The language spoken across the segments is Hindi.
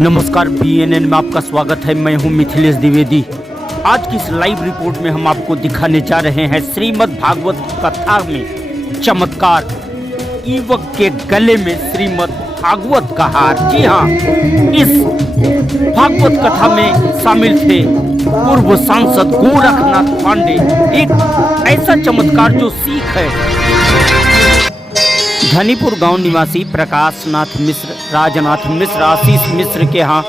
नमस्कार, BNN में आपका स्वागत है। मैं हूं मिथिलेश द्विवेदी। आज की इस लाइव रिपोर्ट में हम आपको दिखाने जा रहे हैं श्रीमद् भागवत कथा में चमत्कार। युवक के गले में श्रीमद् भागवत का हार। जी हाँ, इस भागवत कथा में शामिल थे पूर्व सांसद गोरखनाथ पांडे। एक ऐसा चमत्कार जो सीख है। धनीपुर गांव निवासी प्रकाश नाथ मिश्र, राजनाथ मिश्र, आशीष मिश्र के यहाँ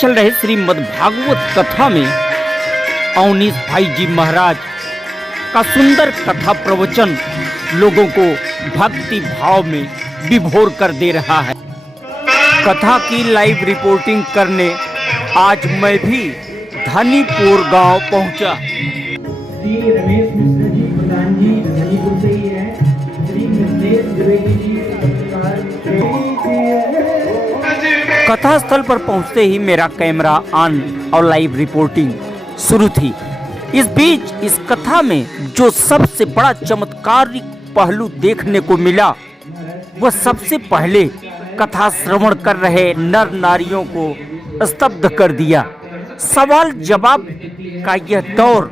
चल रहे श्रीमद् भागवत कथा में अवनीश भाई जी महाराज का सुंदर कथा प्रवचन लोगों को भक्ति भाव में विभोर कर दे रहा है। कथा की लाइव रिपोर्टिंग करने आज मैं भी धनीपुर गांव पहुंचा। रमेश मिश्र जी प्रधान जी धनीपुर से ही है। कथा स्थल पर पहुंचते ही मेरा कैमरा ऑन और लाइव रिपोर्टिंग शुरू थी। इस बीच इस कथा में जो सबसे बड़ा चमत्कारिक पहलू देखने को मिला, वह सबसे पहले कथा श्रवण कर रहे नर नारियों को स्तब्ध कर दिया। सवाल जवाब का यह दौर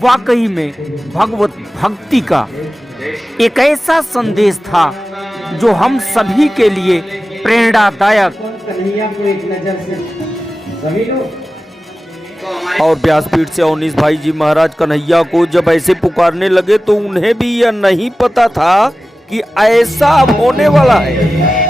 वाकई में भगवत भक्ति का एक ऐसा संदेश था जो हम सभी के लिए प्रेरणादायक। और व्यासपीठ से अवनीश भाई जी महाराज कन्हैया को जब ऐसे पुकारने लगे तो उन्हें भी यह नहीं पता था कि ऐसा अब होने वाला है।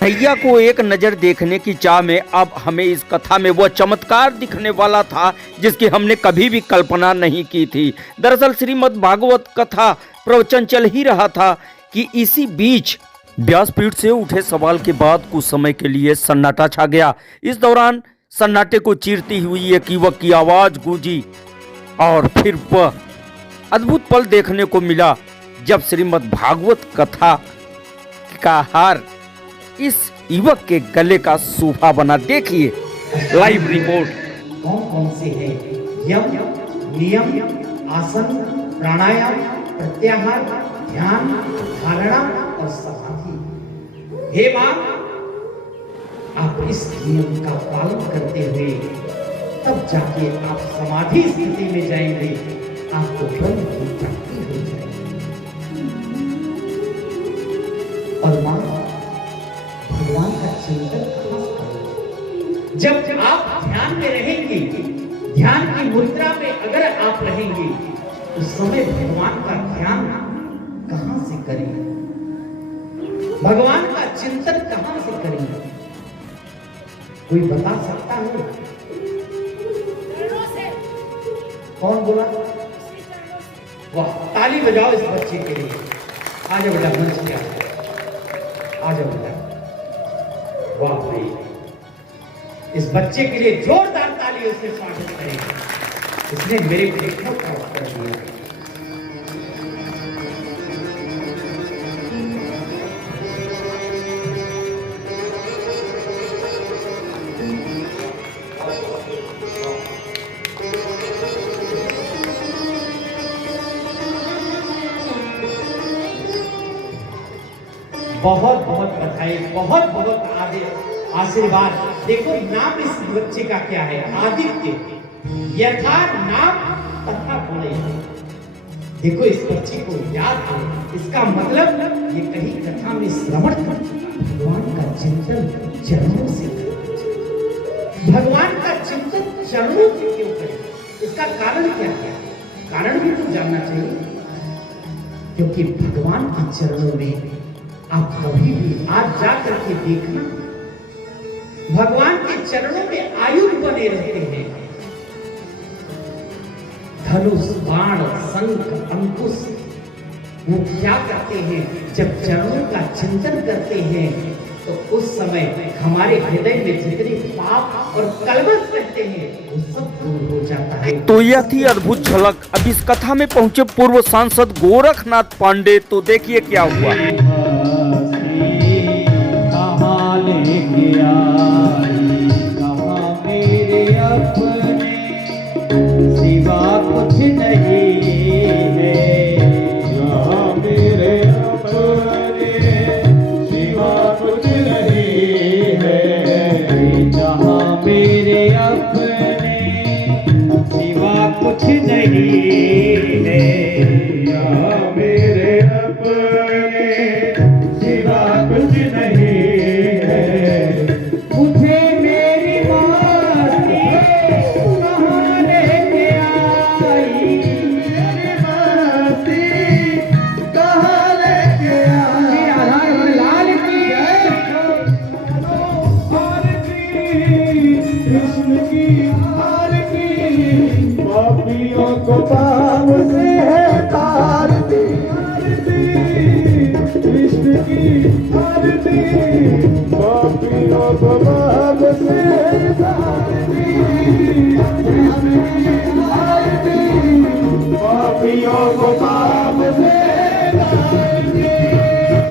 भैया को एक नजर देखने की चाह में अब हमें इस कथा में वह चमत्कार दिखने वाला था जिसकी हमने कभी भी कल्पना नहीं की थी। दरअसल श्रीमद् भागवत कथा प्रवचन चल ही रहा था कि इसी बीच व्यासपीठ से उठे सवाल के बाद कुछ समय के लिए सन्नाटा छा गया। इस दौरान सन्नाटे को चीरती हुई एक युवक की आवाज गूंजी और फिर वह अद्भुत पल देखने को मिला जब श्रीमद् भागवत कथा का हार इस युवक के गले का सूफा बना। देखिए लाइव रिपोर्ट। कौन कौन से है? यम, नियम, आसन, प्राणायाम, प्रत्याहार, ध्यान, धारणा और समाधि। हे मां, आप इस नियम का पालन करते हुए तब जाके आप समाधि स्थिति में जाएंगे, आपको ब्रह्म की प्राप्ति हो जाएगी। और मां, भगवान का चिंतन कहां से करें? जब आप ध्यान में रहेंगे, ध्यान की मुद्रा में अगर आप रहेंगे, उस समय भगवान का ध्यान कहां से करेंगे? भगवान का चिंतन कहां से करेंगे? कोई बता सकता है? कौन बोला? वाह, ताली बजाओ इस बच्चे के लिए। आ जाओ बेटा, मंच पे आ जाओ बेटा। वाह भाई, इस बच्चे के लिए जोरदार तालियों से स्वागत करें। इसने मेरे को प्राप्त कर दिया। बहुत बहुत बधाई, बहुत बहुत आशीर्वाद। देखो नाम इस बच्चे का क्या है? आदित्य। यथा नाम तथा गुणे। देखो इस बच्चे को याद है, इसका मतलब ये कहीं कथा में श्रवण कर चुका। भगवान का चिंतन चरणों से, भगवान का चिंतन चरणों से क्यों करें? इसका कारण क्या है? कारण भी तो जानना चाहिए। क्योंकि भगवान के चरणों में आप कभी भी आज जा करके देखना, भगवान के चरणों में आयु बने रहते हैं। धनुष बाण शंख अंकुश वो क्या करते हैं, जब चरणों का चिंतन करते हैं तो उस समय हमारे हृदय में जितने पाप और कलमश रहते हैं वो सब दूर हो जाता है। तो यह थी अद्भुत झलक। अब इस कथा में पहुंचे पूर्व सांसद गोरखनाथ पांडे, तो देखिए क्या हुआ। सिवा कुछ नहीं है, यहाँ मेरे अपने सिवा कुछ नहीं है, जहाँ मेरे अपने सिवा कुछ नहीं है, यहाँ मेरे अपने सिवा कुछ नहीं है। मुझे मेरी मस्ती कहाँ लेके आई, मेरी मस्ती कहाँ लेके आई? राधा लाल की जय। आरती कृष्ण की आरती, पापियों को पार